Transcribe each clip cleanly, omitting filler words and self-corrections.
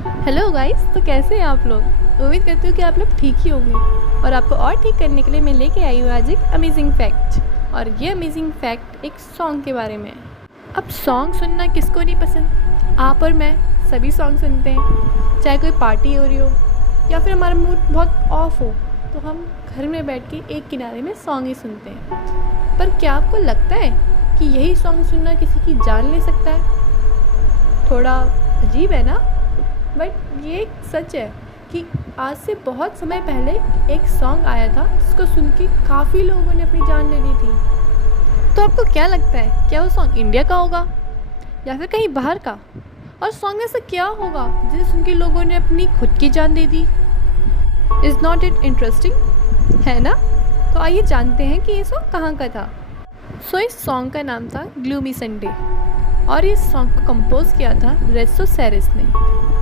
Hello guys, तो कैसे हैं आप लोग। उम्मीद करती हूँ कि आप लोग ठीक ही होंगे। और आपको और ठीक करने के लिए मैं लेके आई हूँ आज एक अमेजिंग फैक्ट। और ये अमेजिंग फैक्ट एक सॉन्ग के बारे में है। अब सॉन्ग सुनना किसको नहीं पसंद। आप और मैं सभी सॉन्ग सुनते हैं, चाहे कोई पार्टी हो रही हो या फिर हमारा मूड बहुत ऑफ हो तो हम घर में बैठ के एक किनारे में सॉन्ग ही सुनते हैं। पर क्या आपको लगता है कि यही सॉन्ग सुनना किसी की जान ले सकता है? थोड़ा अजीब है ना, बट ये एक सच है कि आज से बहुत समय पहले एक सॉन्ग आया था जिसको सुन के काफ़ी लोगों ने अपनी जान ले ली थी। तो आपको क्या लगता है, क्या वो सॉन्ग इंडिया का होगा या फिर कहीं बाहर का? और सॉन्ग ऐसा क्या होगा जिसे सुन के लोगों ने अपनी खुद की जान दे दी? इज़ नॉट इट इंटरेस्टिंग, है ना? तो आइए जानते हैं कि ये सॉन्ग कहाँ का था। इस सॉन्ग का नाम था ग्लूमी संडे और इस सॉन्ग को कंपोज किया था रेसो सैरिस ने।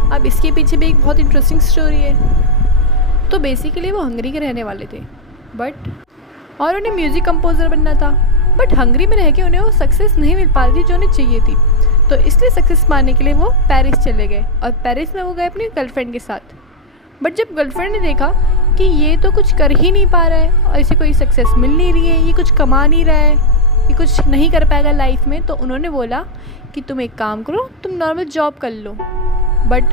अब इसके पीछे भी एक बहुत इंटरेस्टिंग स्टोरी है। तो बेसिकली वो हंगरी के रहने वाले थे और उन्हें म्यूज़िक कंपोज़र बनना था, बट हंगरी में रह के उन्हें वो सक्सेस नहीं मिल पा रही थी जो उन्हें चाहिए थी। तो इसलिए सक्सेस पाने के लिए वो पेरिस चले गए और पेरिस में वो गए अपनी गर्लफ्रेंड के साथ। बट जब गर्लफ्रेंड ने देखा कि ये तो कुछ कर ही नहीं पा रहा है और इसे कोई सक्सेस मिल नहीं रही है, ये कुछ कमा नहीं रहा है, ये कुछ नहीं कर पाएगा लाइफ में, तो उन्होंने बोला कि तुम एक काम करो, तुम नॉर्मल जॉब कर लो। बट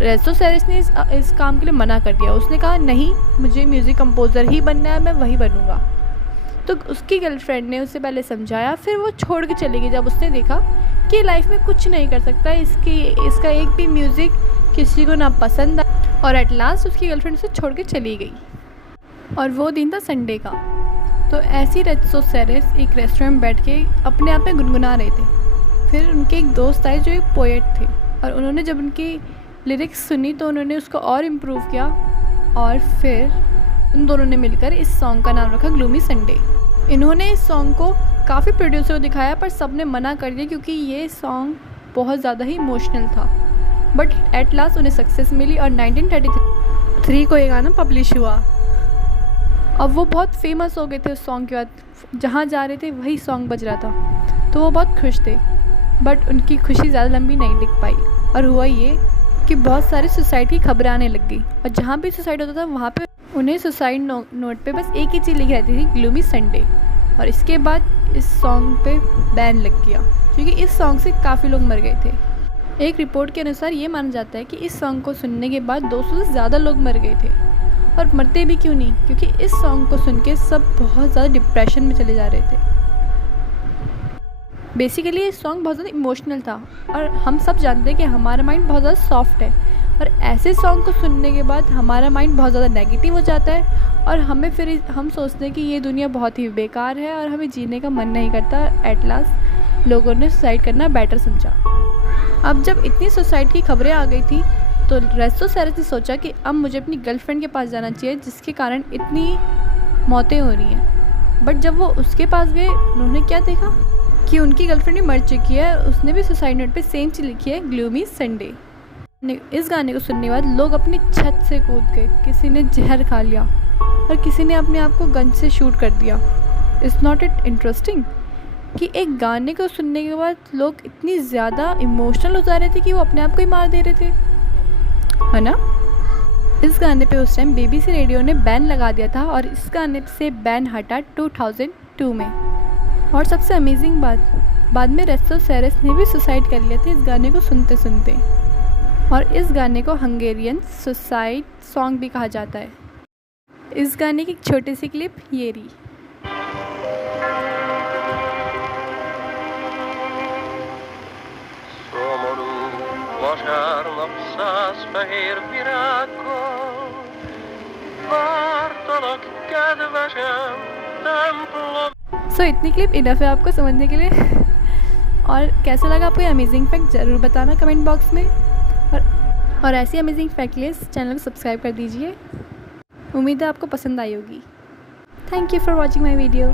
रेसो सैरिस ने इस काम के लिए मना कर दिया। उसने कहा नहीं, मुझे म्यूज़िक कंपोज़र ही बनना है, मैं वही बनूंगा। तो उसकी गर्लफ्रेंड ने उसे पहले समझाया, फिर वो छोड़ के चली गई जब उसने देखा कि लाइफ में कुछ नहीं कर सकता, इसका एक भी म्यूज़िक किसी को ना पसंद आया। और एट लास्ट उसकी गर्लफ्रेंड उसे छोड़ के चली गई और वो दिन था संडे का। तो ऐसी रेसो सैरिस एक रेस्टोरेंट में बैठ के अपने आप में गुनगुना रहे थे। फिर उनके एक दोस्त आए जो एक पोएट थे और उन्होंने जब उनकी लिरिक्स सुनी तो उन्होंने उसको और इम्प्रूव किया और फिर उन दोनों ने मिलकर इस सॉन्ग का नाम रखा ग्लूमी संडे। इन्होंने इस सॉन्ग को काफ़ी प्रोड्यूसर को दिखाया पर सब ने मना कर दिया क्योंकि ये सॉन्ग बहुत ज़्यादा ही इमोशनल था। बट एट लास्ट उन्हें सक्सेस मिली और 1933 को ये गाना पब्लिश हुआ। अब वो बहुत फेमस हो गए थे उस सॉन्ग के बाद, जहाँ जा रहे थे वही सॉन्ग बज रहा था, तो वो बहुत खुश थे। बट उनकी खुशी ज़्यादा लंबी नहीं टिक पाई और हुआ ये कि बहुत सारे सुसाइड की खबरें आने लग गई और जहाँ भी सुसाइड होता था वहाँ पे उन्हें सुसाइड नोट पे बस एक ही चीज़ लिखी रहती थी, ग्लूमी संडे। और इसके बाद इस सॉन्ग पे बैन लग गया क्योंकि इस सॉन्ग से काफ़ी लोग मर गए थे। एक रिपोर्ट के अनुसार ये माना जाता है कि इस सॉन्ग को सुनने के बाद 200 से ज़्यादा लोग मर गए थे। और मरते भी क्यों नहीं, क्योंकि इस सॉन्ग को सुन के सब बहुत ज़्यादा डिप्रेशन में चले जा रहे थे। बेसिकली ये सॉन्ग बहुत ज़्यादा इमोशनल था और हम सब जानते हैं कि हमारा माइंड बहुत ज़्यादा सॉफ्ट है और ऐसे सॉन्ग को सुनने के बाद हमारा माइंड बहुत ज़्यादा नेगेटिव हो जाता है और हमें फिर हम सोचते हैं कि ये दुनिया बहुत ही बेकार है और हमें जीने का मन नहीं करता। एट लास्ट लोगों ने सुसाइड करना बेटर समझा। अब जब इतनी सुसाइड की खबरें आ गई थी तो रेसो सैरिस ने सोचा कि अब मुझे अपनी गर्लफ्रेंड के पास जाना चाहिए जिसके कारण इतनी मौतें हो रही हैं। बट जब वो उसके पास गए उन्होंने क्या देखा कि उनकी गर्लफ्रेंड भी मर चुकी है, उसने भी सुसाइड नोट पे सेम चीज़ लिखी है, ग्लूमी संडे। इस गाने को सुनने के बाद लोग अपनी छत से कूद गए, किसी ने जहर खा लिया और किसी ने अपने आप को गन से शूट कर दिया। इज़ नॉट इट इंटरेस्टिंग कि एक गाने को सुनने के बाद लोग इतनी ज़्यादा इमोशनल हो जा रहे थे कि वो अपने आप को ही मार दे रहे थे, है ना? इस गाने पे उस टाइम BBC रेडियो ने बैन लगा दिया था और इस गाने से बैन हटा 2002 में। और सबसे अमेजिंग बात, बाद में रेसो सैरिस ने भी सुसाइड कर लिया था इस गाने को सुनते सुनते। और इस गाने को हंगेरियन सुसाइड सॉन्ग भी कहा जाता है। इस गाने की एक छोटी सी क्लिप ये रही। इतनी क्लिप इनफ है आपको समझने के लिए। और कैसा लगा आपको ये अमेजिंग फैक्ट ज़रूर बताना कमेंट बॉक्स में। और ऐसी अमेजिंग फैक्ट के लिए इस चैनल को सब्सक्राइब कर दीजिए। उम्मीद है आपको पसंद आई होगी। Thank you for watching my video.